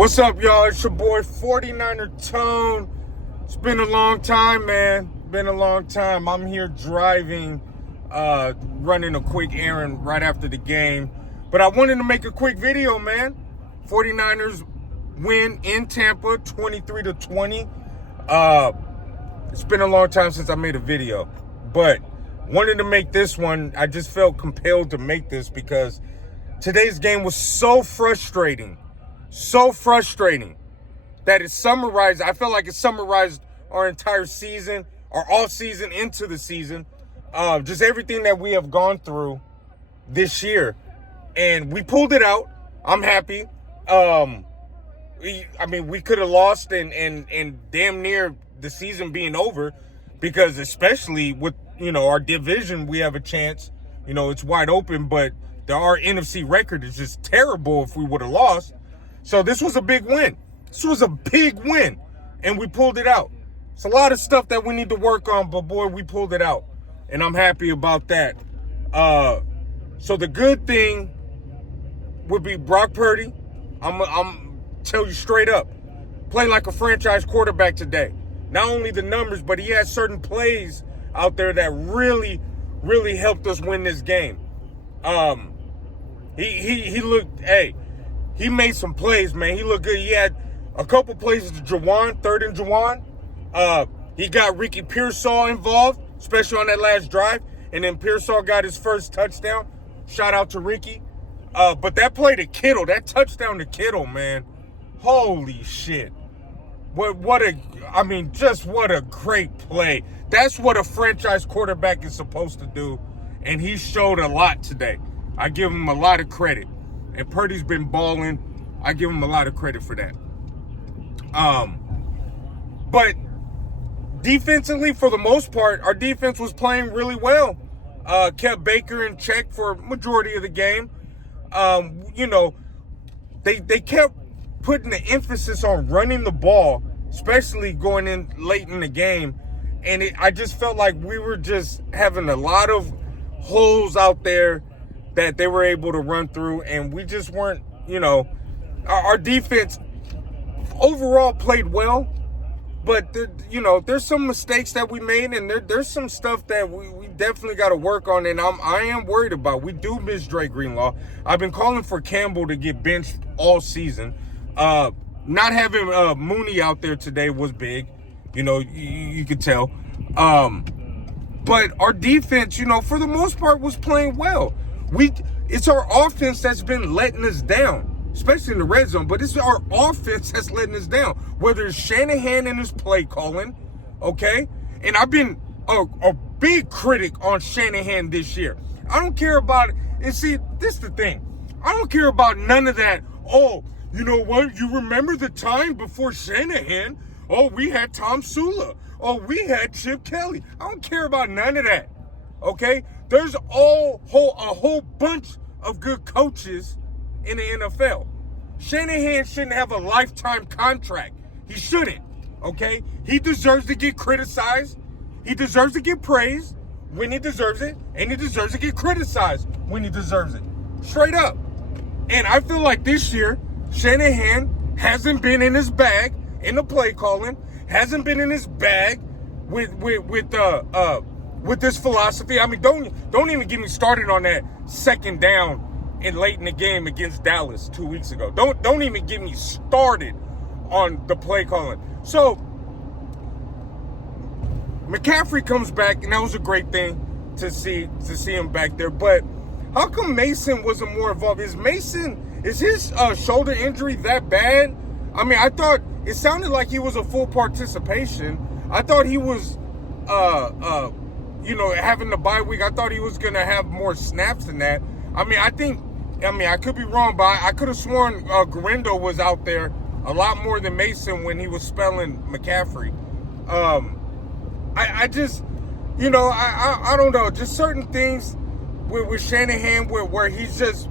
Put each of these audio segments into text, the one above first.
What's up, y'all? It's your boy 49er Tone. It's been a long time, man. Been a long time. I'm here driving, running a quick errand right after the game. But I wanted to make a quick video, man. 49ers win in Tampa, 23-20. It's been a long time since I made a video. But wanted to make this one. I just felt compelled to make this because today's game was so frustrating. So frustrating that it summarized. I felt like it summarized our entire season, our off season into the season, just everything that we have gone through this year, and we pulled it out. I'm happy. We could have lost and damn near the season being over, because especially with our division, we have a chance. It's wide open, but our NFC record is just terrible if we would have lost. So this was a big win. This was a big win, and we pulled it out. It's a lot of stuff that we need to work on, but boy, we pulled it out, and I'm happy about that. So the good thing would be Brock Purdy. I'm tell you straight up, play like a franchise quarterback today. Not only the numbers, but he has certain plays out there that really, really helped us win this game. He looked, he made some plays, man. He looked good. He had a couple plays to Juwan, third and Juwan. He got Ricky Pearsall involved, especially on that last drive. And then Pearsall got his first touchdown. Shout out to Ricky. But that play to Kittle, that touchdown to Kittle, man. Holy shit. What a great play. That's what a franchise quarterback is supposed to do. And he showed a lot today. I give him a lot of credit. And Purdy's been balling. I give him a lot of credit for that. But defensively, for the most part, our defense was playing really well. Kept Baker in check for a majority of the game. They kept putting the emphasis on running the ball, especially going in late in the game. And I just felt like we were just having a lot of holes out there that they were able to run through, and we just weren't, our defense overall played well, but there's some mistakes that we made, and there's some stuff that we definitely got to work on, and I am worried about. We do miss Dre Greenlaw. I've been calling for Campbell to get benched all season. Not having Mooney out there today was big, you could tell. But our defense, for the most part, was playing well. It's our offense that's been letting us down, especially in the red zone. But it's our offense that's letting us down, whether it's Shanahan and his play calling, okay? And I've been a big critic on Shanahan this year. I don't care about it. And see, this is the thing. I don't care about none of that. Oh, you know what? You remember the time before Shanahan? Oh, we had Tom Sula. Oh, we had Chip Kelly. I don't care about none of that, okay? There's a whole bunch of good coaches in the NFL. Shanahan shouldn't have a lifetime contract. He shouldn't, okay? He deserves to get criticized. He deserves to get praised when he deserves it, and he deserves to get criticized when he deserves it. Straight up. And I feel like this year, Shanahan hasn't been in his bag in the play calling, hasn't been in his bag with this philosophy. I mean, don't even get me started on that second down and late in the game against Dallas 2 weeks ago. Don't even get me started on the play calling. So McCaffrey comes back, and that was a great thing to see him back there. But how come Mason wasn't more involved? Is his shoulder injury that bad? I mean, I thought it sounded like he was a full participation. I thought he was having the bye week. I thought he was going to have more snaps than that. I could be wrong, but I could have sworn Garendo was out there a lot more than Mason when he was spelling McCaffrey. I don't know. Just certain things with Shanahan where he's just,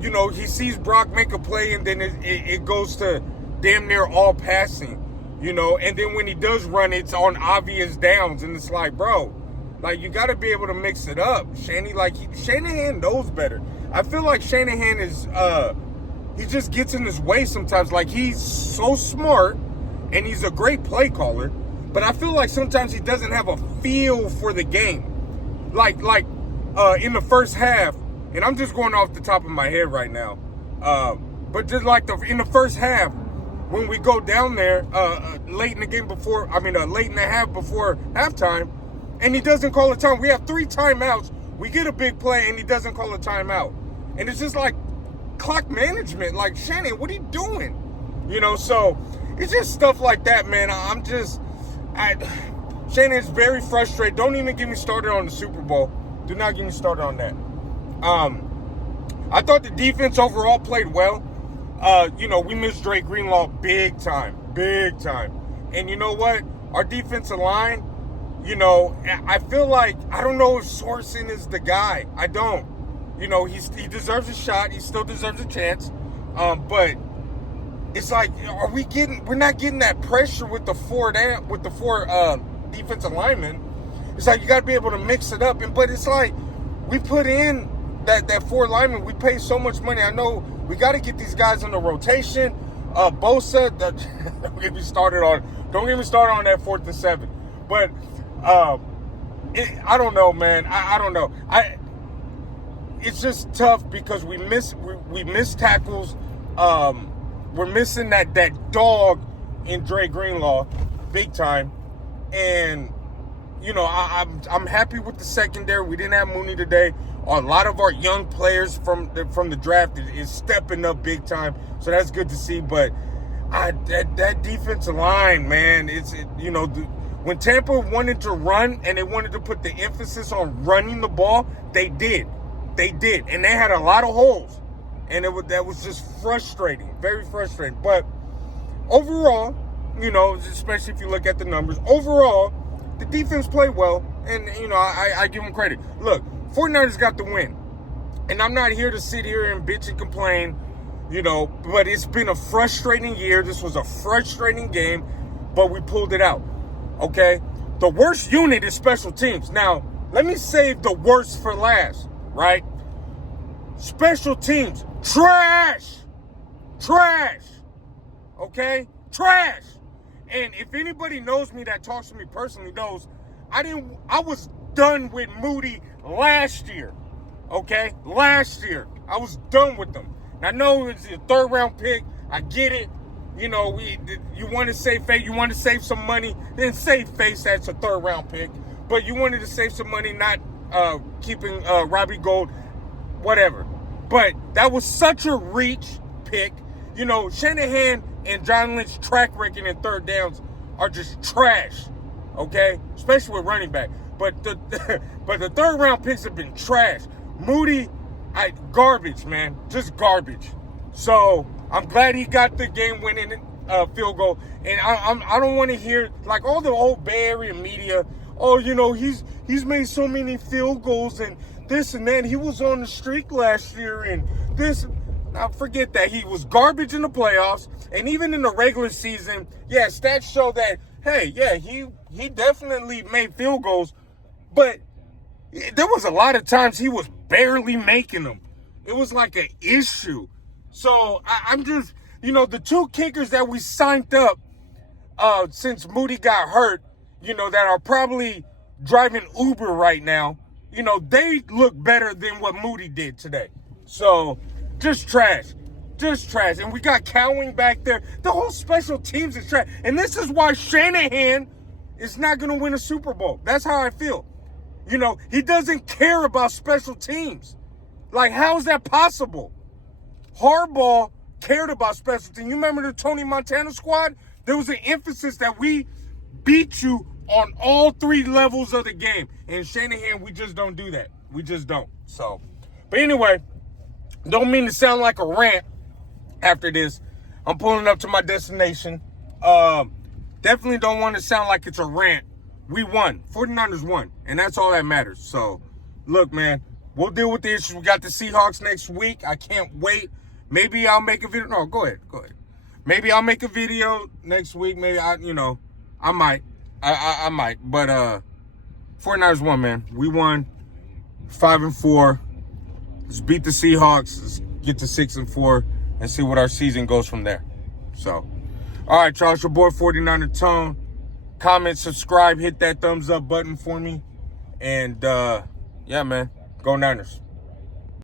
he sees Brock make a play, and then it goes to damn near all passing, and then when he does run, it's on obvious downs, and it's like, bro, you got to be able to mix it up. Shanahan knows better. I feel like Shanahan is he just gets in his way sometimes. Like, he's so smart and he's a great play caller, but I feel like sometimes he doesn't have a feel for the game. Like in the first half, and I'm just going off the top of my head right now, but just like in the first half, when we go down there late in the game late in the half before halftime, and he doesn't call a time. We have 3 timeouts. We get a big play, and he doesn't call a timeout. And it's just like clock management. Like, Shanahan, what are you doing? So it's just stuff like that, man. Shanahan's very frustrated. Don't even get me started on the Super Bowl. Do not get me started on that. I thought the defense overall played well. We missed Drake Greenlaw big time. And you know what? Our defensive line, I feel like, I don't know if Sorensen is the guy. I don't. He deserves a shot. He still deserves a chance. But it's like, we're not getting that pressure with the four defensive linemen. It's like, you got to be able to mix it up. But it's like, we put in that 4 linemen. We pay so much money. I know we got to get these guys in the rotation. Bosa, don't get me started on that 4th and 7. But I don't know, man. I don't know. It's just tough because we miss tackles. We're missing that dog in Dre Greenlaw, big time. And I'm happy with the secondary. We didn't have Mooney today. A lot of our young players from the draft is stepping up big time, so that's good to see. But that defensive line, man, when Tampa wanted to run and they wanted to put the emphasis on running the ball, they did, and they had a lot of holes, and that was just frustrating, very frustrating. But overall, especially if you look at the numbers, overall, the defense played well, and I give them credit. Look, 49ers got the win, and I'm not here to sit here and bitch and complain, but it's been a frustrating year. This was a frustrating game, but we pulled it out, okay? The worst unit is special teams. Now, let me save the worst for last, right? Special teams, trash, okay? Trash. And if anybody knows me that talks to me personally knows, I was done with Moody last year, okay? Last year, I was done with them. I know it's a 3rd-round pick. I get it. You want to save face. You want to save some money. Then save face. That's a 3rd-round pick. But you wanted to save some money, not keeping Robbie Gould, whatever. But that was such a reach pick. Shanahan and John Lynch's track record in 3rd downs are just trash, okay? Especially with running back. But the 3rd-round picks have been trash. Moody, garbage, man. Just garbage. So I'm glad he got the game-winning field goal. And I don't want to hear, like, all the old Bay Area media, he's made so many field goals and this and that. He was on the streak last year and this. Now, forget that. He was garbage in the playoffs. And even in the regular season, stats show that, hey, he definitely made field goals. But there was a lot of times he was barely making them. It was like an issue. So I'm just, the 2 kickers that we signed up since Moody got hurt, that are probably driving Uber right now, they look better than what Moody did today. So just trash. And we got Cowing back there. The whole special teams is trash. And this is why Shanahan is not going to win a Super Bowl. That's how I feel. He doesn't care about special teams. Like, how is that possible? Harbaugh cared about special teams. You remember the Tony Montana squad? There was an emphasis that we beat you on all 3 levels of the game. And Shanahan, we just don't do that. We just don't. So, but anyway, don't mean to sound like a rant after this. I'm pulling up to my destination. Definitely don't want to sound like it's a rant. We won. 49ers won. And that's all that matters. So, look, man, we'll deal with the issues. We got the Seahawks next week. I can't wait. Maybe I'll make a video. No, go ahead. Maybe I'll make a video next week. Maybe I might. I might. But 49ers won, man. We won 5-4. Let's beat the Seahawks. Let's get to 6-4. and see what our season goes from there. So, all right, y'all. It's your boy 49er Tone. Comment, subscribe, hit that thumbs up button for me. And, yeah, man. Go Niners.